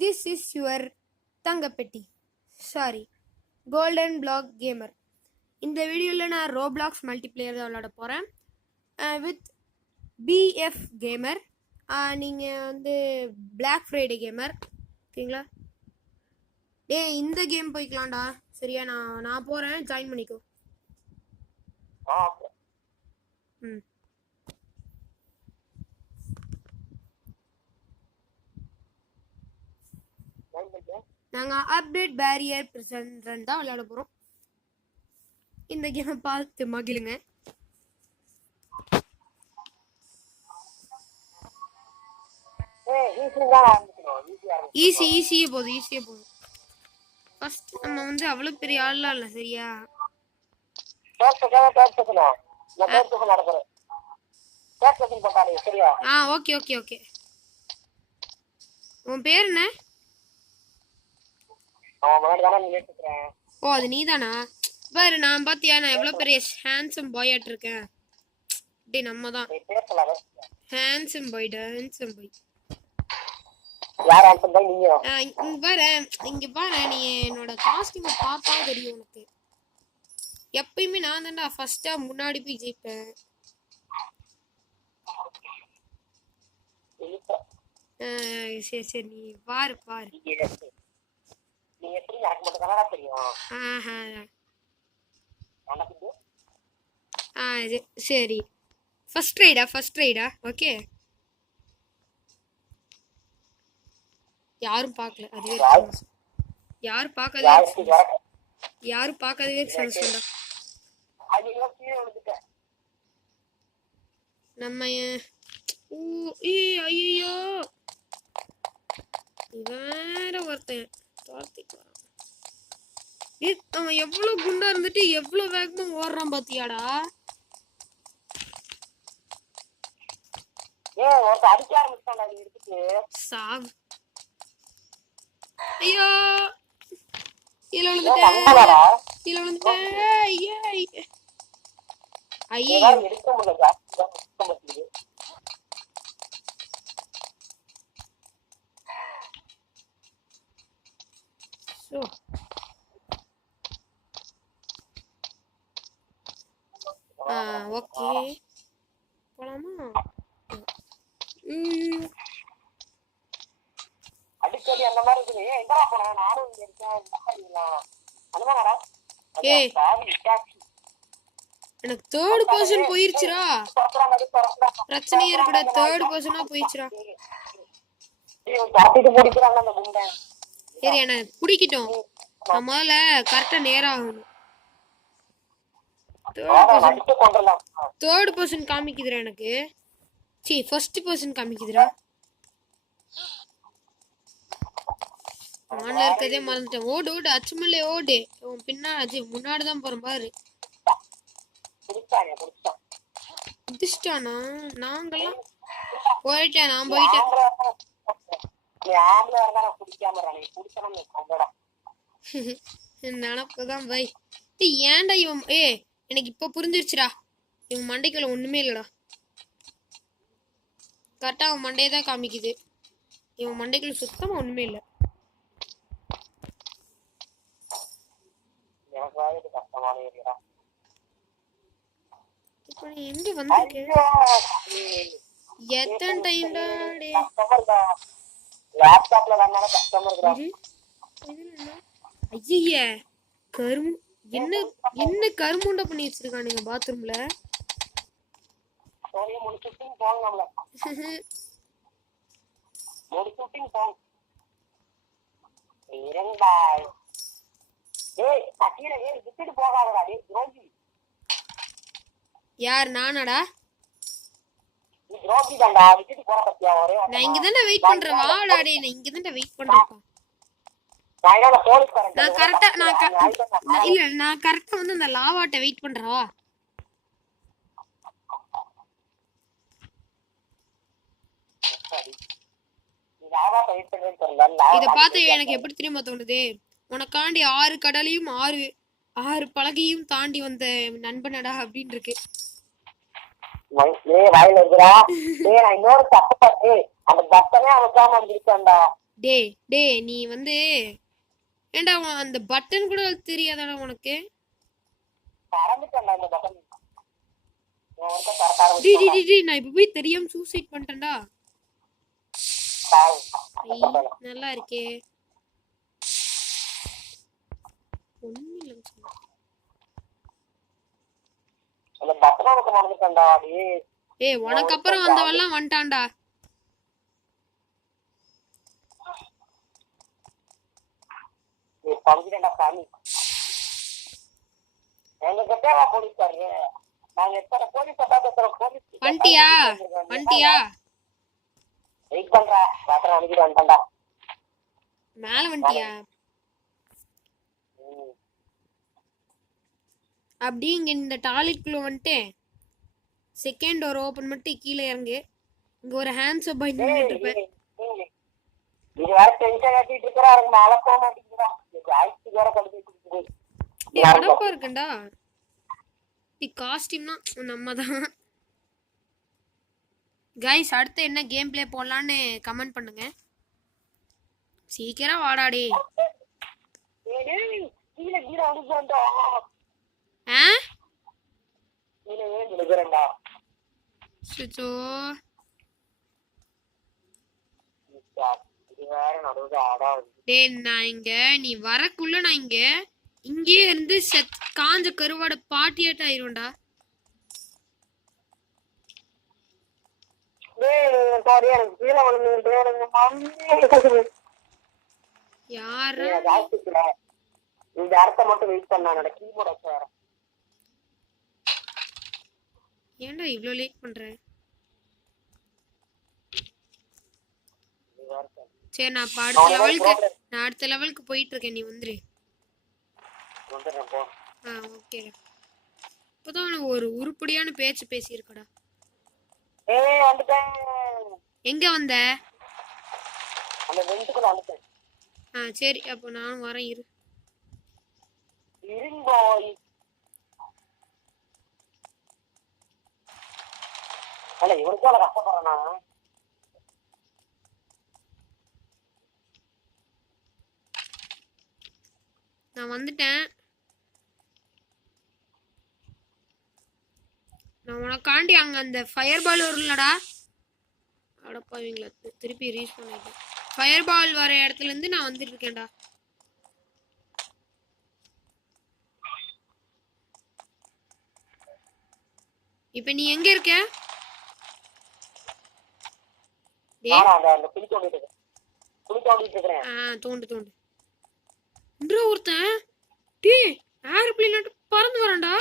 This is your தங்கப்பெட்டி sorry golden black gamer. இந்த வீடியோவில் நான் ரோப்ளாக்ஸ் மல்டிப்ளேயர் தான் விளையாட போகிறேன் வித் பிஎஃப் கேமர். நீங்கள் வந்து பிளாக் ஃப்ரைடே கேமர் ஓகேங்களா? இந்த கேம் போய்க்கலாம்டா. சரியா? நான் போகிறேன், ஜாயின் பண்ணிக்கோ. ம் நாங்கள் அப்டேட் பேரியர் பிரசன்ட் தான் விளையாட போகிறோம். இந்த கேமை பார்த்து மகிழுங்க. ஈஸியே போதும். ஃபர்ஸ்ட் நம்ம வந்து அவ்வளவு பெரிய ஆள்லாம் இல்லை. சரியா? ஓகே. உன் பேர் என்ன? ஓ, அது நீதானா? பாரு, நான் பாத்தியா, நான் எவ்வளவு பெரிய ஹேண்ட்ஸம் பாய் ஆட்டு இருக்கேன். டே, நம்ம தான் ஹேண்ட்ஸம் பாய். இங்க பாரு, நீ என்னோட காஸ்டியூமை பார்த்தா தெரியும் உனக்கு. எப்பயுமே நான் தான்டா ஃபர்ஸ்டா முன்னாடி போய் ஜெயிப்பேன். சரி, நீ பாரு. சரி, ஃபர்ஸ்ட் ரைடா? ஓகே. யாரும் பார்க்கல, அதுவே யாரும் பார்க்காதவே சந்தோஷம்டா. நம்ம ஐயோ வேற ஒருத்தன் அவன் எவ்வளவு குண்டா இருந்துட்டு எவ்வளவு வேகமா ஓடுறான் பாத்தியாடா? ஐயோ, கீழே விழுந்துட்டேன். ஐயோ, ஓகே, போலாமா? அடிக்கடி அந்த மாதிரி இருக்குது. எங்கடா போனா? நானும் இங்க இருக்கேன். எனக்கு தேர்ட் பர்சன் போயிருச்சுடா. பிரச்சனையே இருக்குடா, தேர்ட் பர்சனா போயிருச்சுடா. சரி, எனக்கு பிடிக்கிட்டோம். நான் முதல்ல கரெக்டா நேரா ஆகணும். தேர்ட் பர்சன் காமிக்குதுடா எனக்கு. ஃபர்ஸ்ட் பர்சன் காமிக்குதுடா. ஆன்ல இருக்கதே மறந்துட்டேன். ஓடு அச்சுமல்லே ஓடு. உன் பின்னாடி முன்னாடிதான் போறேன் பாரு. குதிச்சிட்டானா? நாங்கெல்லாம் போயிட்டேன். நான் போயிட்டேன். நினப்புதான் பை. ஏன்டா இவன் எனக்கு இப்ப புரிஞ்சிருச்சுடா. இவன் மண்டைக்குள்ள ஒண்ணுமே இல்லடா. கரெக்டா அவன் மண்டையை தான் காமிக்குது. இவன் மண்டைக்குள்ள சுத்தமா ஒண்ணுமே இல்லை. இப்ப நீ எங்க வந்திருக்க? எத்தனை டைம்டா? ஐய, என்ன கருமுண்டா பண்ணி வச்சிருக்கானுங்க பாத்ரூம்ல. யார்? நானாடா? நான் இங்கதான்டா வெயிட் பண்றேன். வாடா டே, நான் இங்கதான்டா வெயிட் பண்றேன். நான் கரெக்டா வந்து அந்த லாவாட்ட வெயிட் பண்றவா. இத பார்த்து எனக்கு எப்படி தெரியுமா தோணுது? உனக்காண்டி 6 கடலையும் 6 பலகையும் தாண்டி வந்த நண்பனடா அப்படின்னு இருக்கு. வாயில இருக்குறா. நான் இன்னொரு தப்பு பார்த்து அந்த பத்தனே அவனுக்காம வந்துருக்கான்டா. டே நீ வந்து ஏன்டா அந்த பட்டன் கூட தெரியாதாடா உனக்கு? பறந்துட்டேன்டா இந்த பட்டன். டேய் நான் இப்ப போய் தெரியாம சூசைட் பண்ணிட்டேன்டா. நல்லா இருக்கே. ஒண்ணும் இல்லைன்னு சொன்னேன். ஏய் உனக்கு அப்புறம் வந்தவெல்லாம் வந்துட்டான்டா. வண்டியா மேல வண்டியா? அப்படி இங்க இந்த டாய்லெட்குள்ள வந்துட்டு செகண்ட் டோர் ஓபன் பண்ணிட்டு கீழே இறங்கு. இங்க ஒரு ஹேண்ட்ஸ் அப் பாய் நின்னுட்டு இருப்பேன். அடப்பா இருக்கண்டா. காஸ்டியூம்னா நம்ம தான். கைஸ் அடுத்து என்ன கேம் பிளே போடலான்னு கமெண்ட் பண்ணுங்க. சீக்கிரம் வாடாடி. சுச்சோ டேய் நான் இங்க நீ வரக்குள்ள நான் இங்கே இருந்து காஞ்ச கருவாட பாட்டியாட்ட ஆயிரும்டா. யாரு இந்த அர்த்த மட்டும் வெயிட் பண்ணானோட கீபோர்ட் வச்சு வரேன். ஏன்டா இவ்ளோ லேட் பண்ற? சரி நான் அடுத்த லெவலுக்கு போயிட்டு இருக்கேன். நீ வந்துரு. ஓகே. இப்பதான் ஒரு உருப்படியான பேச்சு பேசியிருக்கடா. எங்க வந்த? சரி அப்போ நானும் வரேன் இரு. நான் வந்துட்டேன். நான் உனக்காண்டி அங்க அந்த ஃபயர் பால் வரும்லடா. அடப்பாவீங்களா திருப்பி ரீச் பண்ணிட்டேன். ஃபயர் பால் வர இடத்துல இருந்து நான் வந்துட்டு இருக்கேன்டா. இப்ப நீ எங்க இருக்க? தோண்டு ஒருத்தன் ஏர்பிளேன் பறந்து வரண்டா.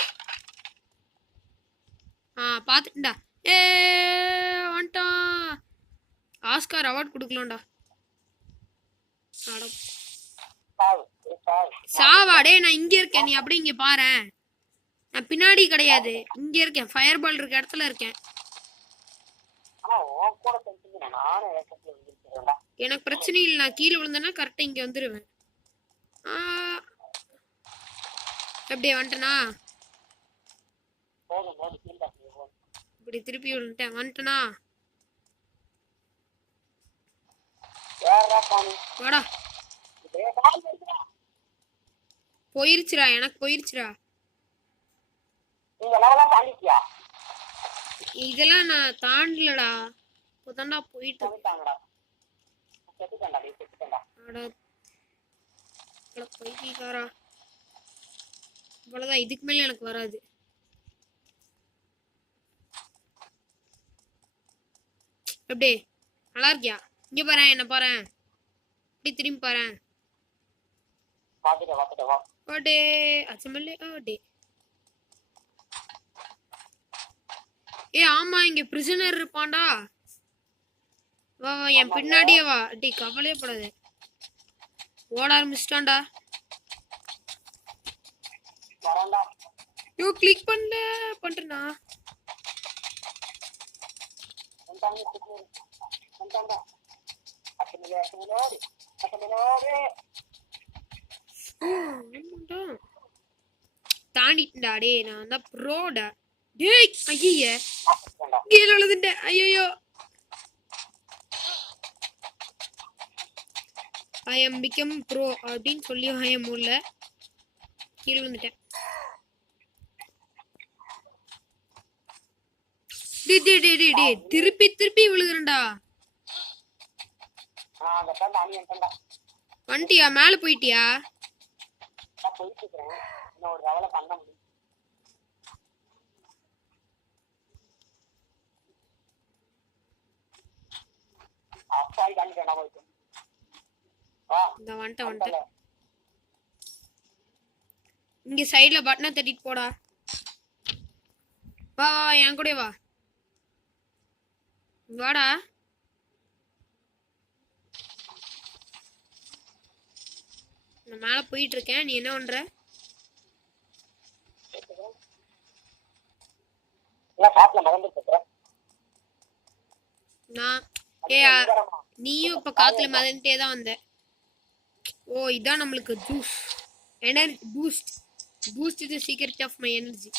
பாத்துட்டா. வந்துட்டான். Oscar award கொடுக்கலாம்டா. சாவாடே நான் இங்க இருக்கேன். நீ அப்படியே இங்க பாரு. நான் பின்னாடி கிடையாது, இங்க இருக்கேன். ஃபயர் பால் இருக்க இடத்துல இருக்கேன். எனக்கு பிரச்சனை இல்லை. நான் கீழே விழுந்தேன்னா கரெக்டா இங்க வந்துருவேன். அப்படியே வந்துட்டனா? இப்படி திருப்பி விழுந்துட்டேன். வந்துட்டனா? வாடா. போயிருச்சுடா, எனக்கு போயிருச்சுடா. இதெல்லாம் நான் தாண்டலடா. இப்போதான்டா போயிட்டு பைத்தியக்காரா. அவ்வளவுதான், இதுக்கு மேல எனக்கு வராது. அப்படியே நல்லா இருக்கியா? இங்க பாரு, என்ன பாரு, இப்படி திரும்பி பாரு. ஓடே அச்சமல்லே ஓடே. ஆமா இங்க பிரிசனர் இருப்பான்டா. வா வா என் பின்னாடியே வா. டே கவலையே படாது. ஓட ஆரம்பிச்சிட்டான்டா. கிளிக் பண்றேனா? தாண்டிட்டா. டே நான் தான் ப்ரோடா. டேய் ஐயே கீழே விழுந்துட்டேன். ஐயோ ஐ எம் பிகம் ப்ரோ அப்படின்னு சொல்லி ஐ எம் உள்ள கீழே விழுந்துட்டேன். திருப்பி திருப்பி விழுகுறேன்டா. வந்துட்டியா? மேல போயிட்டியா? வந்துட்டேன். இங்க சைடுல பட்டனை தட்டிட்டு போடா. வா வா என் கூட வா. வாடா. நான் மேல போயிட்டு இருக்கேன். நீ என்ன பண்ற? நான் நீயும் இப்ப காத்துல மிதந்துட்டே தான் வந்த. ஓ இதான் நம்மளுக்கு juice. Energy boost. Boost is the secret of my energy.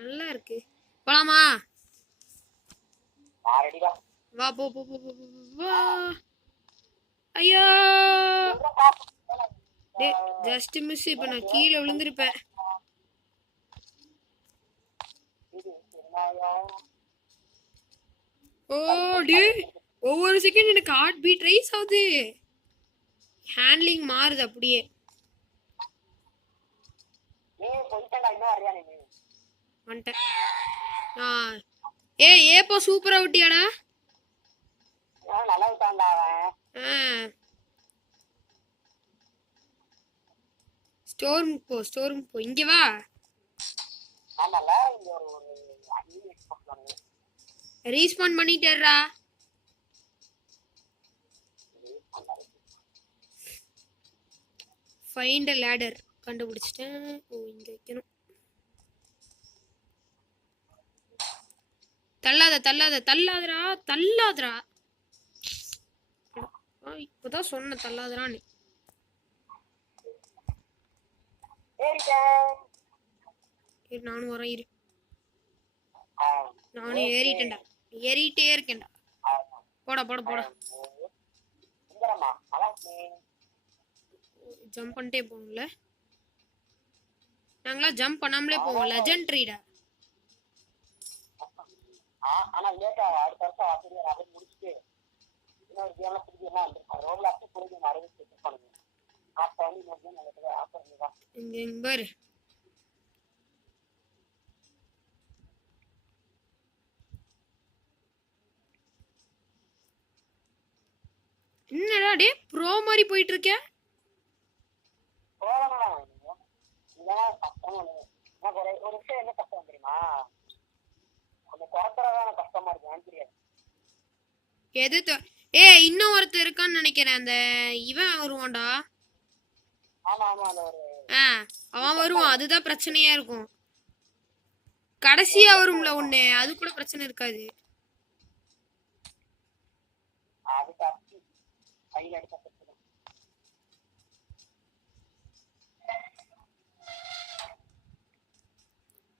நல்லா இருக்கு. போலாமா? வா போ போ போ போ வா. ஐயோ ஜஸ்ட் மிஸ். இப்ப நான் கீழே விழுந்திருப்பேன். ஓ டே ஒவ்வொரு செகண்ட் எனக்கு ஹார்ட் பீட் ரைஸ் ஆகுது. ஹேண்ட்லிங் மாறுது அப்படியே. வந்துட்டேன். ஏப்போ சூப்பரா விட்டியாடா. ஸ்டோர் போ. இங்க வா. ரீஸ்பான் பண்ணிட்டேடா. ஃபைண்ட் a ladder கண்டுபிடிச்சிட்டேன். ஓ இங்க வைக்கணும். தள்ளாதடா. இப்பதான் சொன்ன தள்ளாதடான்னு. நானும் வரேன் இரு. நானும் ஏறிட்டேன்டா. ஏறிட்டே இருக்கேன்டா. போடா. ஜம்ப் பண்ணிட்டே போகணும்ல. நாங்களா ஜம்ப் பண்ணாமலே போவோம். லெஜெண்டரிடா. இங்க பாரு. என்னடா டே ப்ரோ மாதிரி போயிட்டு இருக்க. எது இன்னும் ஒருத்தர் இருக்கான்னு நினைக்கிறேன். அந்த இவன் வருவான்டா. அவன் வருவான். அதுதான் பிரச்சனையா இருக்கும். கடைசியா வரும்ல ஒண்ணு. அது கூட பிரச்சனை இருக்காது.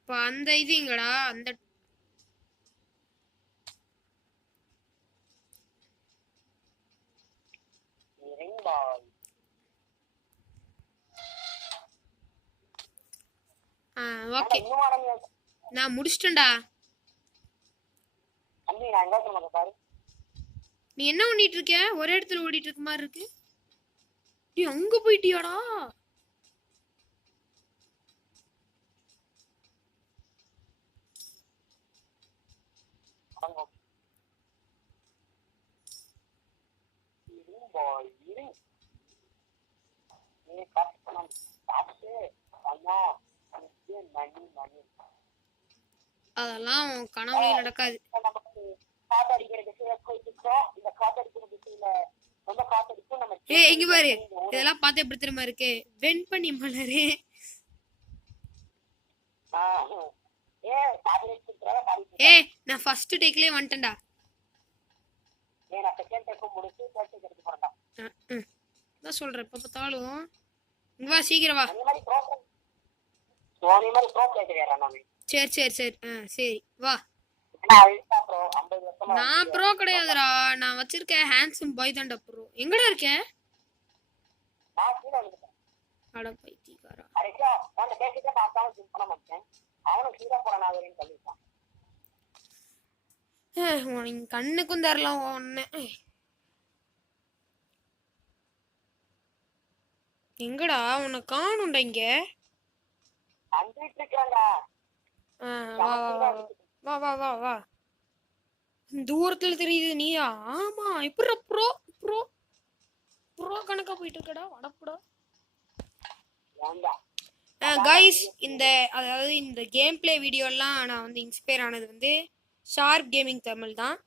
இப்ப அந்த இது எங்கடா? அந்த ஓகே நான் முடிச்சிட்டேன்டா. நீ என்ன பண்ணிட்டு இருக்க? ஒரே இடத்துல ஓடிட்டு இருக்க மாதிரி இருக்கு. நீ அங்க போயிட்டியாடா? அதெல்லாம் கனவுலயே நடக்காது. இங்க பாரு. இதெல்லாம் பார்த்து எப்படி திரும்ப இருக்கு. வெண்பனி மலரே. நான் ஃபர்ஸ்ட் டேக்லயே வந்துட்டேன்டா. நான் சொல்றேன் எப்ப பார்த்தாலும். இங்க வா சீக்கிரம் வா. சரி வா. ப்ரோ 50 வருஷமா நான் ப்ரோ கிடையாதுடா, நான் வச்சிருக்கேன் ஹேண்ட்ஸம் பாய் தான்டா ப்ரோ. எங்கடா இருக்க? நான் கீழே வந்துட்டேன். அட பைத்தியக்காரா. கடைசியா அந்த பேசிட்டு பார்த்தாலும் ஜிம் பண்ண மாட்டேன். அவனும் கீழே போறான் அப்படின்னு சொல்லிட்டான். உனக்கு கண்ணுக்கும் தரலாம் ஒன்னு. எங்கடா உன்னை காணும்டா இங்க. வந்துட்டு இருக்கேன்டா. வா வா வா வா வா வா வா. தூரத்துல தெரியுது நீயா? ஆமா. இப்படி ப்ரோ ப்ரோ ப்ரோ கணக்கா போயிட்டு இருக்கடா. வடப்புடா. கைஸ், அதாவது இந்த கேம் பிளே வீடியோலாம் நான் வந்து இன்ஸ்பயர் ஆனது வந்து ஷார்ப் கேமிங் தமிழ் தான்.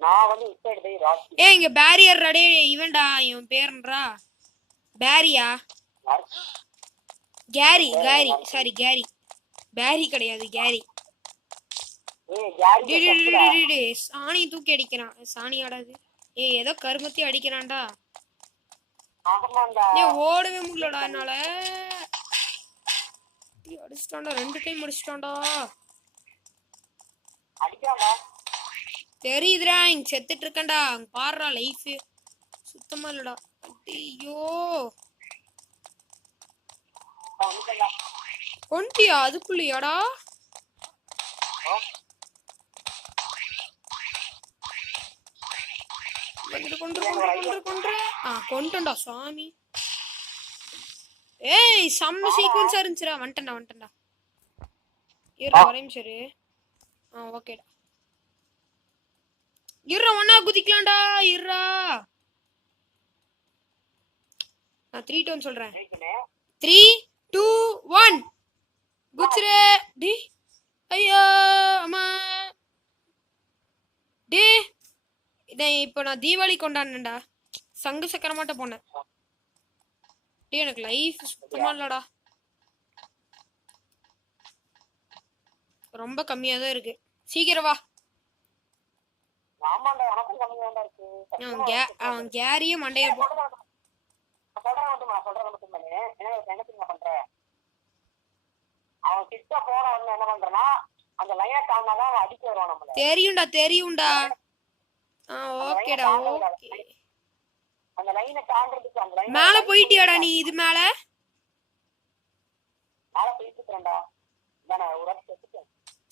நான் வந்து இங்க பேரியர் டே இவன்டா, இவன் பேருன்றா பேரியா? Gary Gary sorry Gary. Barry கிடையாது கேரி. சாணி தூக்கி அடிக்கிறான். சாணி ஆடாது. ஏதோ கருமத்தி அடிக்கிறான்டா. ஓடவே முடியலடா என்னால. அடிச்சிட்டான்டா, 2 டைம் அடிச்சிட்டான்டா. தெரியுதுடா, இங்க செத்துட்டு இருக்கேன்டா. பாடுறா லைஃப் சுத்தமா இல்லடா. ஐயோ கொண்டியா அதுக்குள்ளியாடா? கொண்டா சாமி. ஏய் செம்ம சீக்வென்ஸா இருந்துச்சுடா. வந்துட்டேன்டா. இருடா ஒரே நிமிஷம் இரு. ஓகேடா. இருடா ஒண்ணா குதிக்கலாம்டா. இருடா நான் 3 2 சொல்றேன். 3 2 1 குதிச்சுரே. டி ஐயோ அம்மா. டே இப்போ நான் தீபாவளி கொண்டாடினேன்டா. சங்கு சக்கரமாட்ட போனேன். டே எனக்கு லைஃப் சுத்தமா இல்லடா. ரொம்ப கம்மியா தான் இருக்கு. சீக்கிரம் வா. அவன் கேரிய மண்டைய தெரியும்டா தெரியும்டா. ஓகேடா ஓகே. மேல போயிட்டியாடா நீ? இது மேல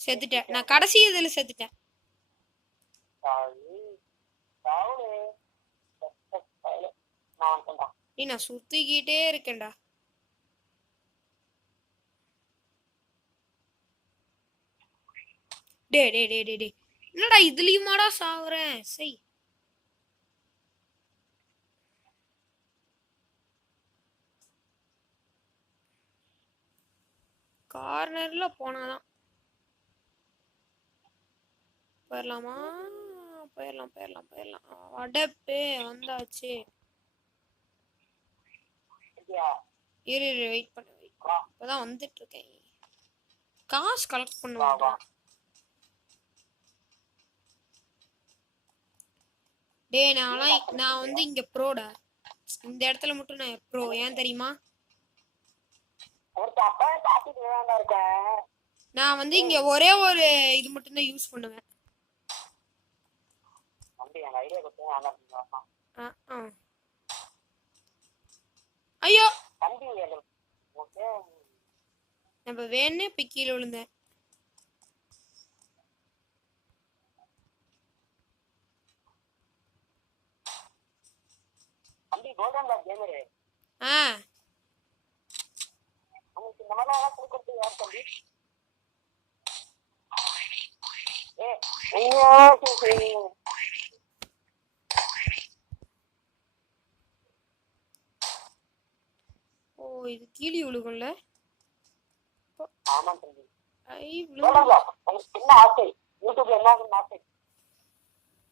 செத்துட்டேன் நான். கடைசி இதுல செத்துட்டேன். நான் சுத்திக்கிட்டே இருக்கேன்டா. டே டே டே டே டே என்னடா இதுலயுமாடா சாவுறேன்? சை கார்னர்ல போனாதான் போயிடலாமா? போயிடலாம். அடப்பே வந்தாச்சு. இரு வெயிட் பண்ணு. இப்பதான் வந்துட்டு இருக்கேன். காசு கலெக்ட் பண்ணுவாங்க. டே நான் வந்து இங்க ப்ரோடா. இந்த இடத்துல மட்டும் நான் ப்ரோ. ஏன் தெரியுமா? நான் வந்து இங்க ஒரே ஒரு இது மட்டும் தான் யூஸ் பண்ணுவேன். ஐயோ நம்ம வேணே போய் கீழே விழுந்தேன். ஓ இது கீழே விழுகும்ல.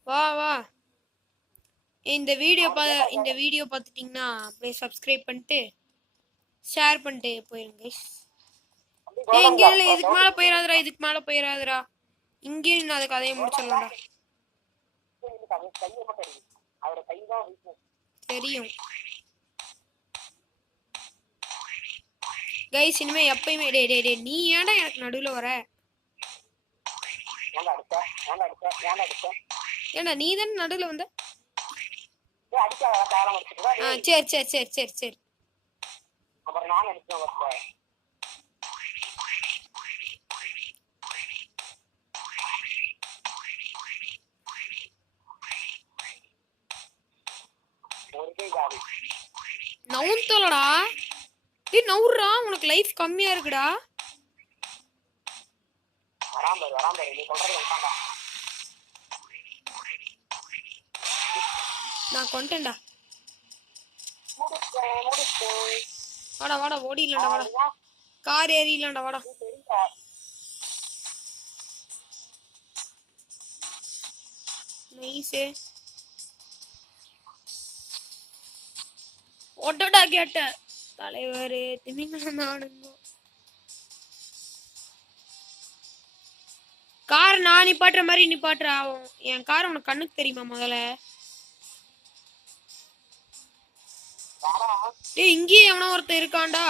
வா வா. இந்த வீடியோ பார்த்துட்டீங்கன்னா அப்படியே சப்ஸ்கிரைப் பண்ணிட்டு ஷேர் பண்ணிட்டு போயிருங்க. இங்க இல்ல, இதுக்கு மேல போயிடாதடா. இங்கே நான் அந்த கதையை முடிச்சிடலாம்டா. தெரியும். கைஸ் இனிமே எப்பயுமே டே நீ ஏன்டா எனக்கு நடுவுல வர? ஏன்டா அடிச்ச ஏன்டா நீ தானே நடுவுல வந்த? ஏய் அடிக்காத காலம் அடிச்சுடா சரி. அப்புறம் நான் அடிச்சேன் வரல. ஒரு கை காலி. நவுந்தலடா. டேய் நவுறா, உனக்கு லைஃப் கம்மியா இருக்குடா. வராம நீ சொல்றது உட்காண்டா. நான் கொண்டேன்டா. முடிச்சு வாடா ஓடிடலாம்டா வாடா. கார் ஏறிடலாம்டா வாடா. நைஸே. ஒட்டடா கேட்ட தலைவரே திமிங்கலம் நானுங்க. கார் நான் நிப்பாட்டுற மாதிரி நிப்பாட்டுற. என் கார் உனக்கு கண்ணுக்கு தெரியுமா முதல்ல? டேய் இங்கேயே எவனோ ஒருத்தன் இருக்கான்டா.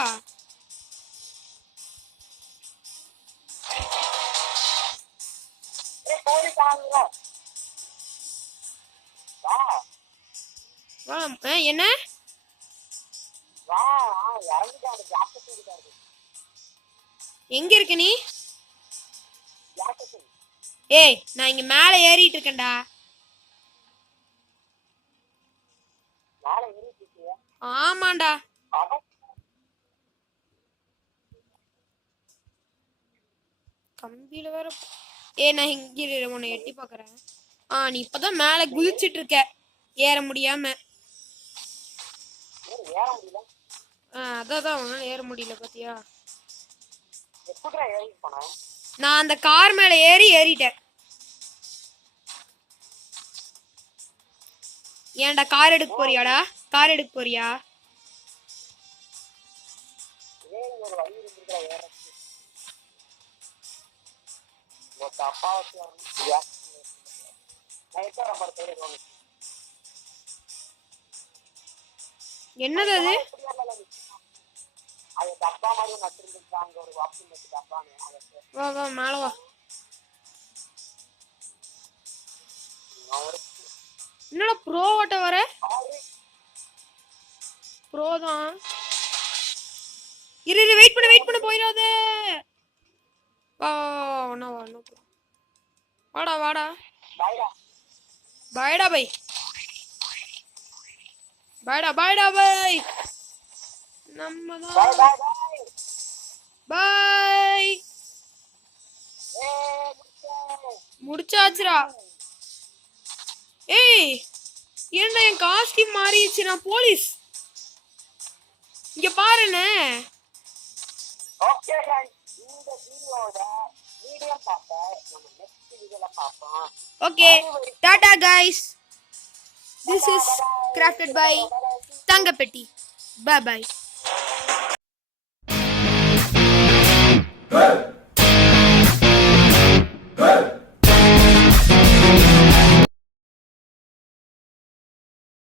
என்ன எங்க இருக்க நீ? ஏய் நான் இங்க மேல ஏறிட்டு இருக்கேன்டா. ஆமாண்டா. கம்பியில வேற. நான் இங்க உன்னை எட்டி பாக்குறேன். நீ இப்பதான் மேல குதிச்சிட்டு இருக்க ஏற முடியாம. அதான் உன்னால ஏற முடியல பாத்தியா? நான் அந்த கார் மேல ஏறிட்டேன். ஏன்டா கார் எடுக்க போறியாடா? கார் எடுக்க போறியா? என்னது அது? வா மேல வா. என்னடா ப்ரோ ஓட்ட வர? ப்ரோ தான். இரு வெயிட் பண்ண போயிடாத. வா வாடா. பாய்டா பை. நம்ம தான். பாய். முடிச்சாச்சுடா. ஏய் ஏன்டா என் காஸ்டியூம் மாறிடுச்சு? நான் போலீஸ். இங்க பாருண்ணே. ஓகே गाइस இந்த வீடியோட வீடியோ பார்க்க நம்ம நெக்ஸ்ட் வீடியோல பார்ப்போம். Okay Tata guys. This is crafted by தங்கப்பெட்டி. Bye bye.